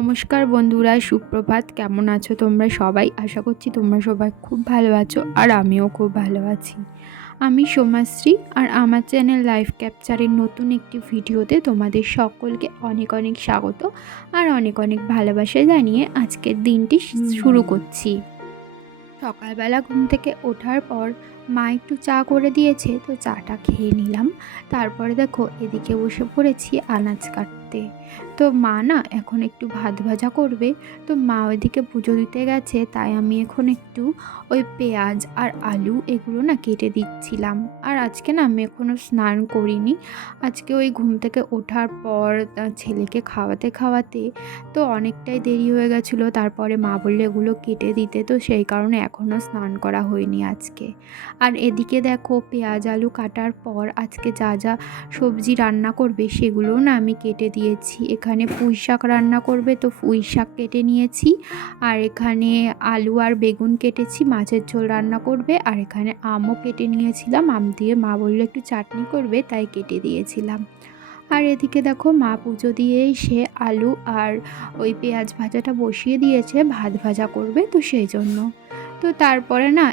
নমস্কার বন্ধুরা, সুপ্রভাত। কেমন আছো তোমরা সবাই? আশা করছি তোমরা সবাই খুব ভালো আছো, আর আমিও খুব ভালো আছি। আমি সোমাশ্রী, আর আমার চ্যানেল লাইফ ক্যাপচারের নতুন একটি ভিডিওতে তোমাদের সকলকে অনেক অনেক স্বাগত আর অনেক অনেক ভালোবাসা জানিয়ে আজকের দিনটি শুরু করছি। সকালবেলা ঘুম থেকে ওঠার পর মা একটু চা করে দিয়েছে, তো চাটা খেয়ে নিলাম। তারপরে দেখো এদিকে বসে পড়েছি আনাজ কাটতে। তো মা না এখন একটু ভাত ভাজা করবে, তো মা ওইদিকে পুজো দিতে গেছে, তাই আমি এখন একটু ওই পেঁয়াজ আর আলু এগুলো না কেটে দিচ্ছিলাম। আর আজকে না আমি এখনও স্নান করিনি। আজকে ওই ঘুম থেকে ওঠার পর ছেলেকে খাওয়াতে খাওয়াতে তো অনেকটাই দেরি হয়ে গেছিলো। তারপরে মা বললে এগুলো কেটে দিতে, তো সেই কারণে এখনও স্নান করা হয়নি আজকে। আর এদিকে দেখো পেঁয়াজ আলু কাটার পর আজকে যা যা সবজি রান্না করবে সেগুলোও না আমি কেটে দিয়েছি। এখানে পুঁই শাক রান্না করবে, তো পুঁই শাক কেটে নিয়েছি। আর এখানে আলু আর বেগুন কেটেছি, মাছের ঝোল রান্না করবে। আর এখানে আমও কেটে নিয়েছিলাম, আম দিয়ে মা বললো একটু চাটনি করবে, তাই কেটে দিয়েছিলাম। আর এদিকে দেখো মা পুজো দিয়ে এসে আলু আর ওই পেঁয়াজ ভাজাটা বসিয়ে দিয়েছে, ভাত ভাজা করবে, তো সেই জন্য। তো তারপরে না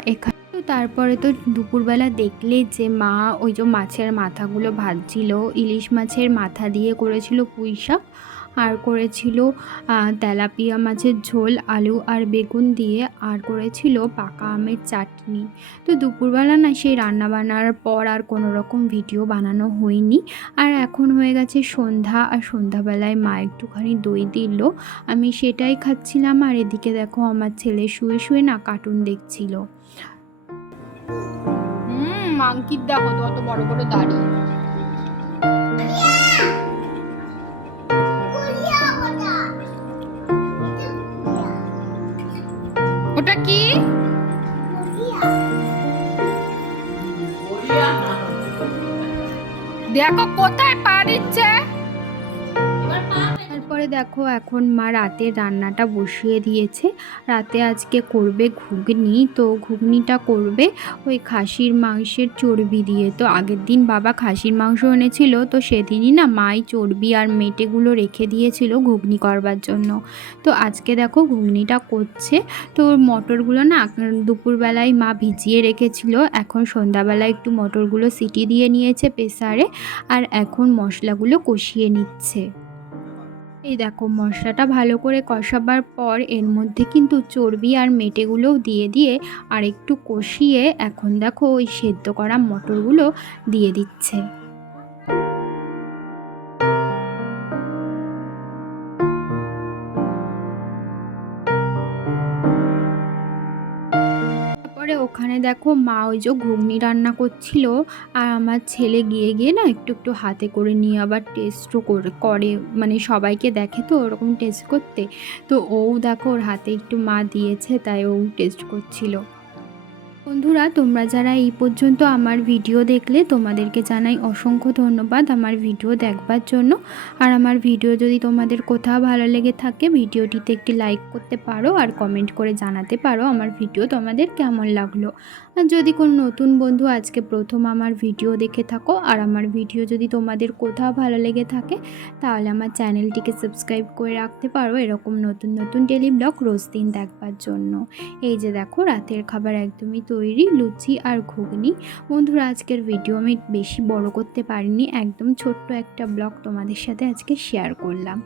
তারপরে তো দুপুরবেলা দেখলে যে মা ওই যে মাছের মাথাগুলো ভাজছিল, ইলিশ মাছের মাথা দিয়ে করেছিল পুঁই শাক, আর করেছিল তেলাপিয়া মাছের ঝোল আলু আর বেগুন দিয়ে, আর করেছিল পাকা আমের চাটনি। তো দুপুরবেলা না সেই রান্নাবান্নার পর আর কোনো রকম ভিডিও বানানো হয়নি। আর এখন হয়ে গেছে সন্ধ্যা, আর সন্ধ্যাবেলায় মা একটুখানি দই দিল, আমি সেটাই খাচ্ছিলাম। আর এদিকে দেখো আমার ছেলে শুয়ে শুয়ে না কার্টুন দেখছিল। মাংকির দেখো তো অত বড় বড় দাড়ি। ওটা কি? দেখো কোথায় পা দিচ্ছে। তারপরে দেখো এখন মা রাতের রান্নাটা বসিয়ে দিয়েছে। রাতে আজকে করবে ঘুগনি, তো ঘুগনিটা করবে ওই খাসির মাংসের চর্বি দিয়ে। তো আগের দিন বাবা খাসির মাংস এনেছিল, তো সেদিনই না মাই চর্বি আর মেটেগুলো রেখে দিয়েছিল ঘুগনি করবার জন্য। তো আজকে দেখো ঘুগনিটা করছে। তো মটরগুলো না দুপুরবেলায় মা ভিজিয়ে রেখেছিল, এখন সন্ধ্যাবেলায় একটু মটরগুলো সিটি দিয়ে নিয়েছে প্রেসারে, আর এখন মশলাগুলো কষিয়ে নিচ্ছে। এই দেখো মশলাটা ভালো করে কষাবার পর এর মধ্যে কিন্তু চর্বি আর মেটেগুলোও দিয়ে আর একটু কষিয়ে এখন দেখো ওই সেদ্ধ করা মটরগুলো দিয়ে দিচ্ছে। ওখানে দেখো মা ওই যে ঘুগনি রান্না করছিল, আর আমার ছেলে গিয়ে গিয়ে না একটু একটু হাতে করে নিয়ে আবার টেস্টও করে, মানে সবাইকে দেখে তো ওরকম টেস্ট করতে। তো ও দেখো ওর হাতে একটু মা দিয়েছে, তাই ও টেস্ট করছিল। বন্ধুরা, তোমরা যারা এই পর্যন্ত আমার ভিডিও দেখলে তোমাদেরকে জানাই অসংখ্য ধন্যবাদ আমার ভিডিও দেখবার জন্য। আর আমার ভিডিও যদি তোমাদের কোথাও ভালো লেগে থাকে ভিডিওটিতে একটি লাইক করতে পারো, আর কমেন্ট করে জানাতে পারো আমার ভিডিও তোমাদের কেমন লাগলো। আর যদি কোনো নতুন বন্ধু আজকে প্রথম আমার ভিডিও দেখে থাকো, আর আমার ভিডিও যদি তোমাদের কোথাও ভালো লেগে থাকে, তাহলে আমার চ্যানেলটিকে সাবস্ক্রাইব করে রাখতে পারো এরকম নতুন নতুন ডেলি ব্লগ রোজ দিন দেখবার জন্য। এই যে দেখো রাতের খাবার একদমই তৈরি, লুচি আর ঘুগনি। বন্ধুরা, আজকের ভিডিও আমি বেশি বড় করতে পারিনি, একদম ছোট্ট একটা ব্লগ তোমাদের সাথে আজকে শেয়ার করলাম।